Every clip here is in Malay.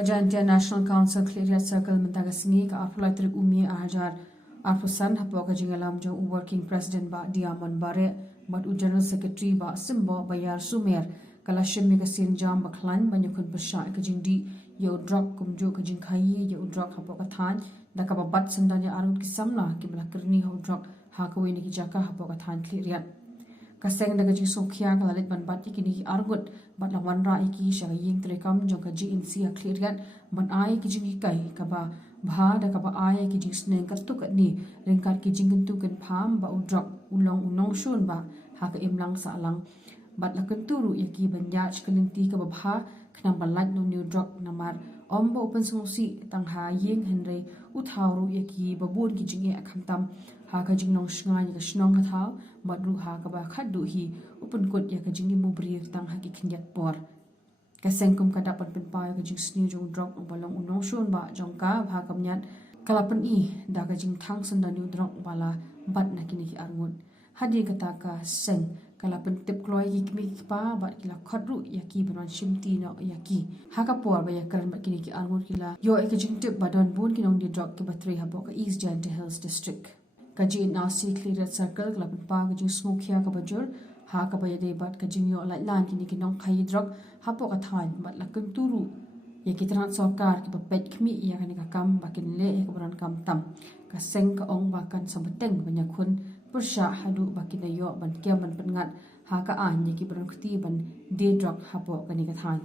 Kajantia National Council Clear Circle Mentagasini ka Aflaitri Umi Ahajar Arfusan hapo ka jingalam jo working president ba Diamond Bare but general secretary ba Simbo Bayar Sumer kala shemi ka sinjam ba klan banyukun besha ka jingdi yo drop kumjo ka jingkai yo drop hapo ka than da ka bat sandanya arut ki samna ki blakrni ho drop ha ka weni ki jaka hapo ka than clear kaseng daga jing sokhia ka lalit ban bat ikini argut bat lawan ra iki sha ying trekam jong ka GNC a clear ban ai ki jing kai ka ba bha da ka ba ai ki jing sneng ka tu ka ni ringkar ki jing tu kan pham ba u drop ulong unong shon ba ha ka imlang sa lang bat la kan turu yaki ban ya chkalinti ka ba bha khna balat no new drop namar omba open sosi tang ha ying henry u thawru yaki ba bon ki jing e akhamtam ha ka jing nong shnga ni ka shnong ka thaw madru ha ka ba khadu hi open kot ya ka jing ni mubri tang ha ki khinyat por ka sengkum ka dapat pen pa ka jing sni jong drop balong unong shon ba jong ka bha kam nyat kalapan i da ka jing thang san da new drop bala bat na kini arngun hadi kata ka seng kalapan tip kloi ki kimi pa ba kila khadru ya ki banan shimti no ya ki ha ka por ba ya karan ba kini ki arngun kila yo ek jing tip badon bon ki nong di drop ki ba 3 ha bo ka East Janta Hills district kaji nasi clear circle kalapan pa ka jing smokia ka bajur ha ka ba yade bat ka jing yo lai lan kini ki nong khai drop ha po ka than bat la kun turu ya ki tran sokar ki ba pet khmi ya ka ni ka kam ba kin le ka baran kam tam ka seng ka ong ba kan sabateng banya khun pursha hadu ba kin yo ban kya ban pangat ha ka an ni ki baran khti ban de drop ha po ka ni ka than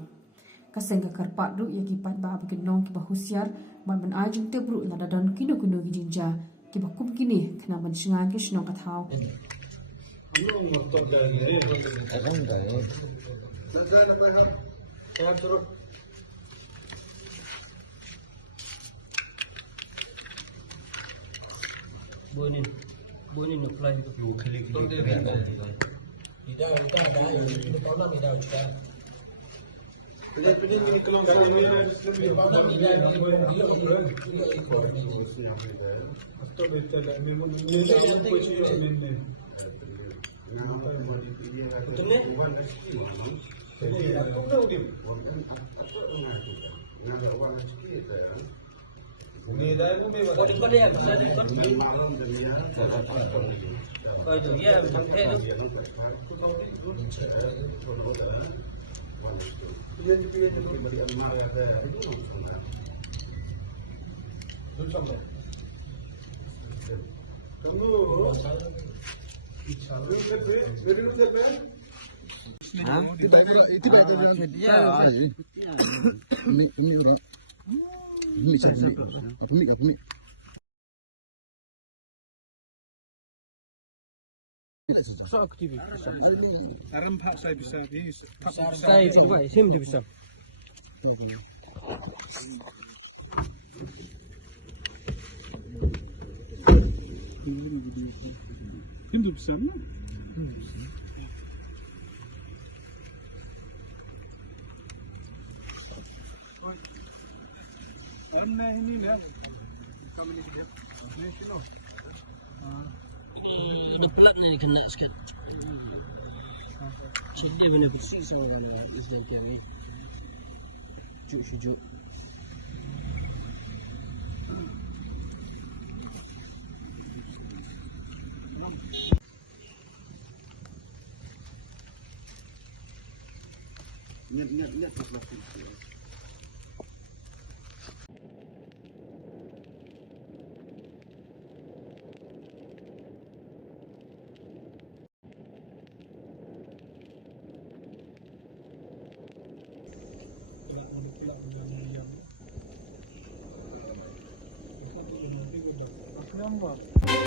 ka seng ka karpa ru ya ki pat ba ba kin nong ki ba husiar ban a jing te bru la da don kino kino gi jinja ki ba kum kini khna ban shinga ki shnong ka thaw Bonin apply lu kali kali tidak tahu nak tidak juga jadi ini kalau kali ini pada tidak atau betul memang ini yang posisi ini betul ni jadi aku tahu dia ada orang sikit ini dah pun bebas. Oh, di dia bisa di kon. Oh, itu ya sampai tu. Dia beri amal ada itu. Betul. Tunggu. Itu ini orang. Ini so aktif aram pak saya bisa ni saya itu baik sim dia bisa ini bisa ini dia kami ni kilo ini pelat ni kena sikit jadi mana bersih saya ni islam kami cuci Net Number.